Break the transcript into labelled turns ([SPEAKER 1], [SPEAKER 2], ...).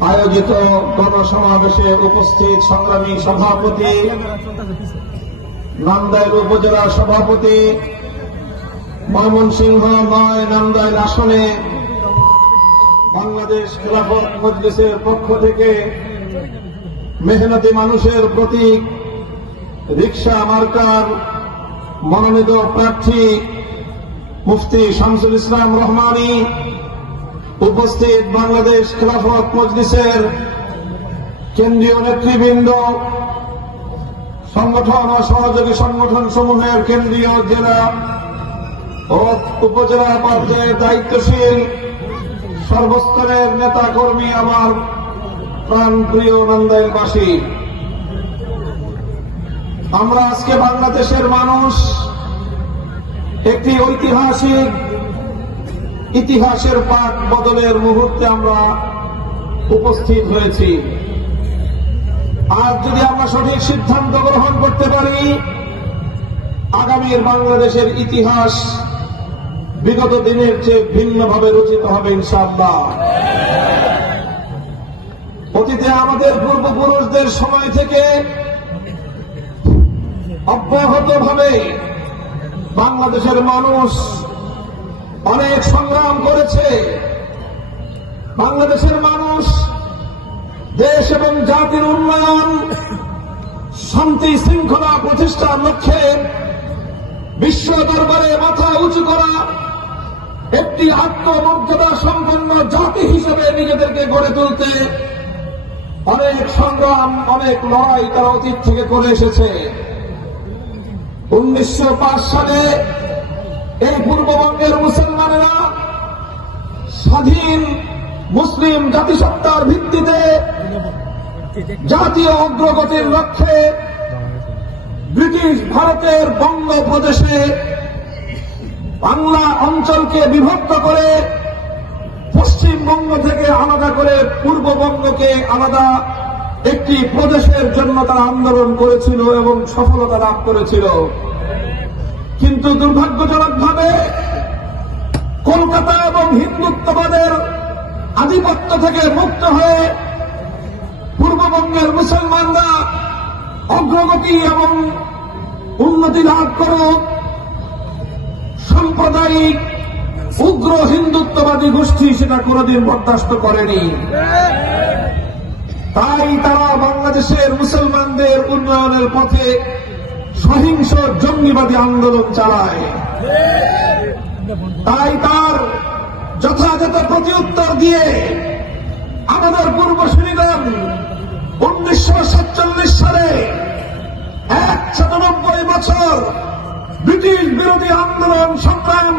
[SPEAKER 1] আয়োজিত গণসমাবেশে উপস্থিত সংগ্রামী সভাপতি, নান্দাইল উপজেলা সভাপতি, ময়মনসিংহ নয় নান্দাইল আসনে বাংলাদেশ খেলাফত মজলিসের পক্ষ থেকে মেহনতি মানুষের প্রতীক রিক্সা মার্কার মনোনীত প্রার্থী মুফতি শামসুল ইসলাম রহমানী উপস্থিত বাংলাদেশ খেলাফত মজলিসের কেন্দ্রীয় নেতৃবৃন্দ, সংগঠন ও সহযোগী সংগঠন সমূহের কেন্দ্রীয় জেলা ও উপজেলা পর্যায়ের দায়িত্বশীল সর্বস্তরের নেতা কর্মী আমার প্রাণ প্রিয় নন্দাইলবাসী। আমরা আজকে বাংলাদেশের মানুষ, একটি ঐতিহাসিক ইতিহাসের পাক বদলের মুহূর্তে আমরা উপস্থিত হয়েছি। আর যদি আমরা সঠিক সিদ্ধান্ত গ্রহণ করতে পারি, আগামীর বাংলাদেশের ইতিহাস বিগত দিনের চেয়ে ভিন্নভাবে রচিত হবে ইনশাআল্লাহ। অতীতে আমাদের পূর্বপুরুষদের সময় থেকে অব্যাহতভাবে বাংলাদেশের মানুষ অনেক সংগ্রাম করেছে। বাংলাদেশের মানুষ, দেশ এবং জাতির উন্নয়ন, শান্তি শৃঙ্খলা প্রতিষ্ঠার লক্ষ্যে বিশ্ব দরবারে মাথা উঁচু করা একটি আত্মমর্যাদা সম্পন্ন জাতি হিসেবে নিজেদেরকে গড়ে তুলতে অনেক সংগ্রাম, অনেক লড়াই তারা অতীত থেকে করে এসেছে। উনিশশো পাঁচ সালে এই পূর্ববঙ্গের মুসলমানেরা স্বাধীন মুসলিম জাতিসত্তার ভিত্তিতে জাতীয় অগ্রগতির লক্ষ্যে ব্রিটিশ ভারতের বঙ্গপ্রদেশে বাংলা অঞ্চলকে বিভক্ত করে পশ্চিমবঙ্গ থেকে আলাদা করে পূর্ববঙ্গকে আলাদা একটি প্রদেশের জন্য তারা আন্দোলন করেছিল এবং সফলতা লাভ করেছিল। কিন্তু দুর্ভাগ্যজনকভাবে কলকাতা এবং হিন্দুত্ববাদের আধিপত্য থেকে মুক্ত হয়ে পূর্ববঙ্গের মুসলমানরা অগ্রগতি এবং উন্নতি লাভ করুক সাম্প্রদায়িক উগ্র হিন্দুত্ববাদী গোষ্ঠী সেটা কোনদিন বরদাস্ত করেনি। তাই তারা বাংলাদেশের মুসলমানদের উন্নয়নের পথে সহিংস জঙ্গিবাদী আন্দোলন চালায়। তাই তার যথাযথ প্রতিউত্তর দিয়ে আমাদের পূর্ব শ্রীগণ উনিশশো সাতচল্লিশ সালে এক সাতানব্বই বছর ব্রিটিশ বিরোধী আন্দোলন সংগ্রাম